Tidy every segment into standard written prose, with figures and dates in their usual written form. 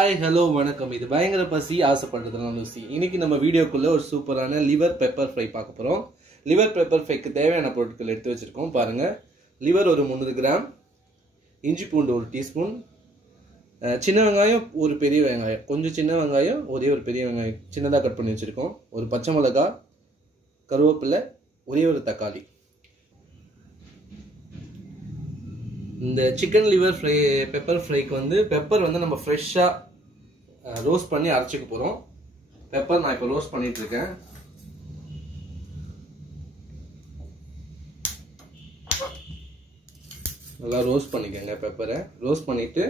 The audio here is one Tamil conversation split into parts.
ஹாய் ஹலோ வணக்கம். இது பயங்கர பசி ஆசைப்படுறதுலாம் லூசி. இன்னைக்கு நம்ம வீடியோக்குள்ள ஒரு சூப்பரான லிவர் பெப்பர் ஃப்ரை பார்க்க போகிறோம். லிவர் பெப்பர் ஃப்ரைக்கு தேவையான பொருட்கள் எடுத்து வச்சுருக்கோம் பாருங்க. லிவர் ஒரு 300 கிராம், இஞ்சி பூண்டு ஒரு டீஸ்பூன், சின்ன வெங்காயம் ஒரு பெரிய வெங்காயம், கொஞ்சம் சின்ன வெங்காயம் ஒரே ஒரு பெரிய வெங்காயம் சின்னதாக கட் பண்ணி வச்சுருக்கோம், ஒரு பச்சை மிளகா, கருவேப்பிலை, ஒரே ஒரு தக்காளி. இந்த சிக்கன் லிவர் ஃப்ரை பெப்பர் ஃப்ரைக்கு வந்து பெப்பர் வந்து நம்ம ஃப்ரெஷ்ஷாக ரோஸ்ட் பண்ணி அரைச்சிக்க போகிறோம். பெப்பர் நான் இப்போ ரோஸ்ட் பண்ணிட்டு இருக்கேன். நல்லா ரோஸ்ட் பண்ணிக்கோங்க. பெப்பரை ரோஸ்ட் பண்ணிட்டு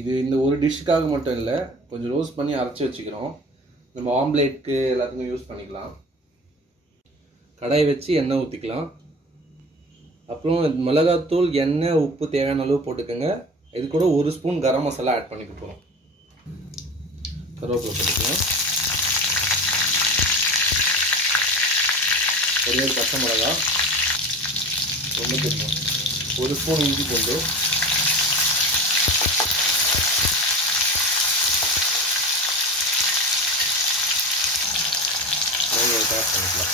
இது இந்த ஒரு டிஷ்ஷுக்காக மட்டும் இல்லை, கொஞ்சம் ரோஸ்ட் பண்ணி அரைச்சி வச்சுக்கிறோம். நம்ம ஆம்லேட்க்கு எல்லாத்துக்கும் யூஸ் பண்ணிக்கலாம். கடாய் வச்சு எண்ணெய் ஊற்றிக்கலாம். அப்புறம் மிளகாத்தூள், எண்ணெய், உப்பு தேவையான அளவு போட்டுக்கோங்க. இது கூட ஒரு ஸ்பூன் கரம் மசாலா ஆட் பண்ணிக்க போகிறோம். கருவேப்பிலை போட்டுக்கலாம். ஒரே ஒரு பச்சை மிளகா, ரொம்ப தெரியும், ஒரு ஸ்பூன் இஞ்சி பூண்டு, ஆட் பண்ணிக்கலாம்.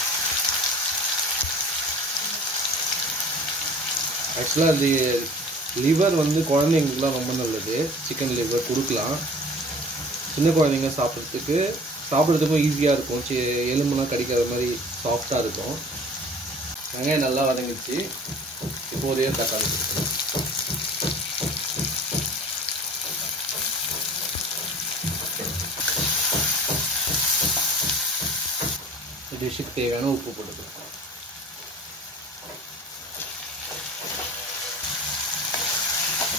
ஆக்சுவலாக அது லிவர் வந்து குழந்தைங்களுக்குலாம் ரொம்ப நல்லது. சிக்கன் லிவர் கொடுக்கலாம். சின்ன குழந்தைங்க சாப்பிட்றதுக்கும் ஈஸியாக இருக்கும். எலும்புலாம் கடிக்காத மாதிரி சாஃப்டாக இருக்கும். வெங்காயம் நல்லா வதங்கிடுச்சு. இப்போ ஒரே தக்காளி கொடுக்கலாம். டிஷ்ஷுக்கு தேவையான உப்பு போட்டுக்கலாம்.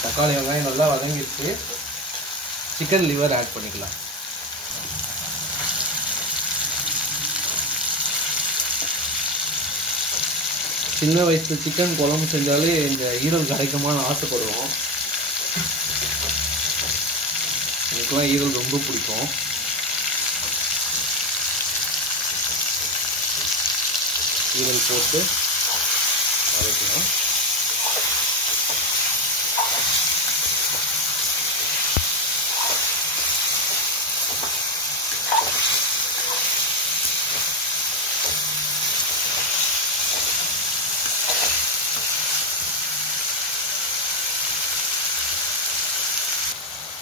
தக்காளி வெங்காயம் நல்லா வதங்கிடுச்சு. சிக்கன் லிவர் ஆட் பண்ணிக்கலாம். சின்ன வயசுல சிக்கன் குழம்பு செஞ்சாலே இந்த ஈரல் கிடைக்குமான்னு ஆசைப்படுவோம். எனக்குலாம் ஈரல் ரொம்ப பிடிக்கும். ஈரல் போட்டு வதக்கலாம்.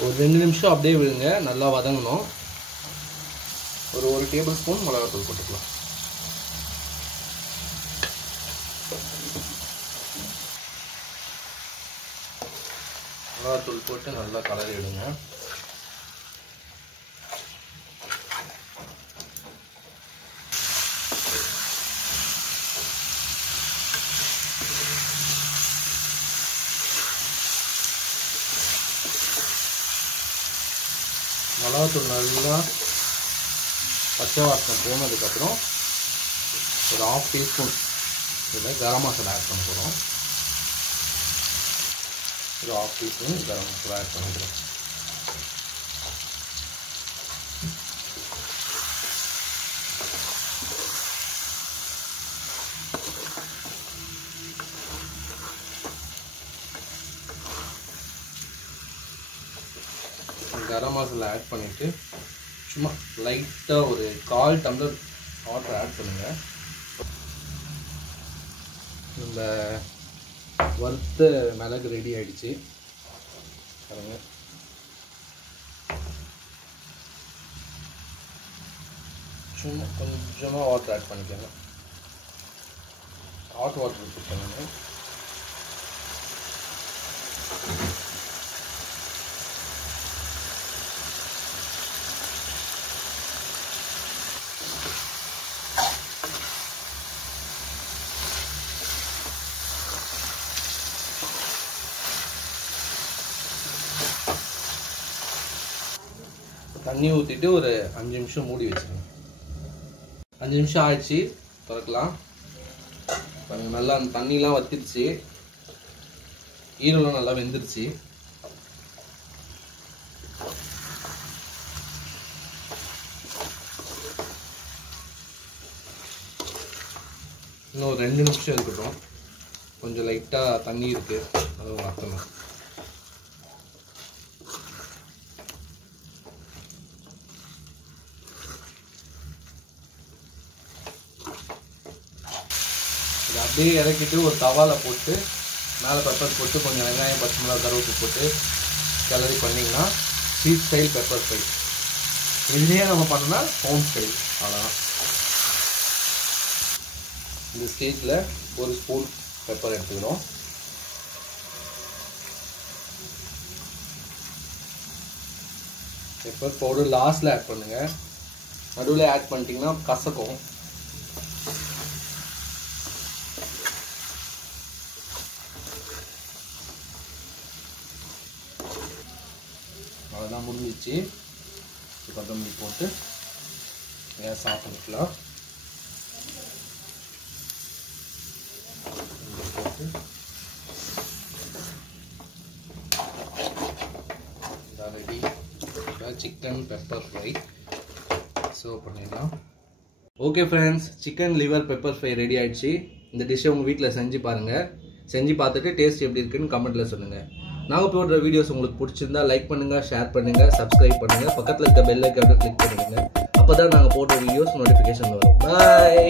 ஒரு 2 நிமிஷம் அப்படியே விடுங்க. நல்லா வதங்கணும். ஒரு டேபிள் ஸ்பூன் மிளகாத்தூள் போட்டுக்கலாம். மிளகாத்தூள் போட்டு நல்லா கலரி விடுங்க. மிளகாத்தூள் நல்லா பச்சை வாசனை போனதுக்கப்புறம் ஒரு 1/2 டீஸ்பூன் இதில் கரம் மசாலா ஆட் பண்ண போகிறோம். ஒரு 1/2 டீஸ்பூன் கரம் மசாலா ஆட் பண்ணிக்கிறோம். கரம் மசாலா ஆட் பண்ணிவிட்டு சும்மா லைட்டாக ஒரு 1/4 டம்ளர் வாட்டர் ஆட் பண்ணுங்கள். நம்ம வறுத்த மிளகு ரெடி ஆகிடுச்சு பாருங்க. சும்மா கொஞ்சமாக வாட்டர் ஆட் பண்ணிக்கோங்க. ஹாட் வாட்டர் ஊற்றிக்கோங்க. தண்ணி ஊற்றிட்டு ஒரு 5 நிமிஷம் மூடி வச்சுருங்க. 5 நிமிஷம் ஆயிடுச்சு, திறக்கலாம். பாருங்கள், நல்லா அந்த தண்ணிலாம் வத்திடுச்சு. ஈரலும் நல்லா வெந்துருச்சு. இன்னும் ஒரு 2 நிமிஷம் இருக்கட்டும். கொஞ்சம் லைட்டாக தண்ணி இருக்குது, அதை மாற்றணும். இது அப்படியே இறக்கிட்டு ஒரு தவாவில் போட்டு மேலே பெப்பர் போட்டு கொஞ்சம் வெங்காயம் பச்சை மிளகாய் கருவேப்பிலை போட்டு கிளறி பண்ணிங்கன்னா ஸ்ட்ரீட் ஸ்டைல் பெப்பர் ஃப்ரை. இதுலேயே நம்ம பண்ணோம்னா ஹோம் ஸ்டைல். அவ்வளோதான். இந்த ஸ்டேஜில் ஒரு ஸ்பூன் பெப்பர் எடுத்துக்கிறோம். பெப்பர் பவுடர் லாஸ்ட்டில் ஆட் பண்ணுங்கள். நடுவில் ஆட் பண்ணிட்டீங்கன்னா கசக்கும். அவ்வளோதான், முடிஞ்சிச்சு. கொத்தமல்லி போட்டு கேஸ் ஆஃப் பண்ணிக்கலாம். Ready chicken pepper fry serve பண்ணிடலாம். Okay friends, chicken liver pepper fry ready ஆயிடுச்சு. இந்த டிஷ்ஷை உங்கள் வீட்டில் செஞ்சு பாருங்கள். செஞ்சு பார்த்துட்டு டேஸ்ட் எப்படி இருக்குன்னு கமெண்ட்டில் சொல்லுங்கள். நாங்கள் போடுற வீடியோஸ் உங்களுக்கு பிடிச்சிருந்தா லைக் பண்ணுங்கள், ஷேர் பண்ணுங்கள், சப்ஸ்கிரைப் பண்ணுங்கள், பக்கத்தில் இருக்க பெல் ஐக்கானை கிளிக் பண்ணிடுங்க. அப்போ தான் நாங்கள் போடுற வீடியோஸ் நோட்டிஃபிகேஷன் வரும். பாய்.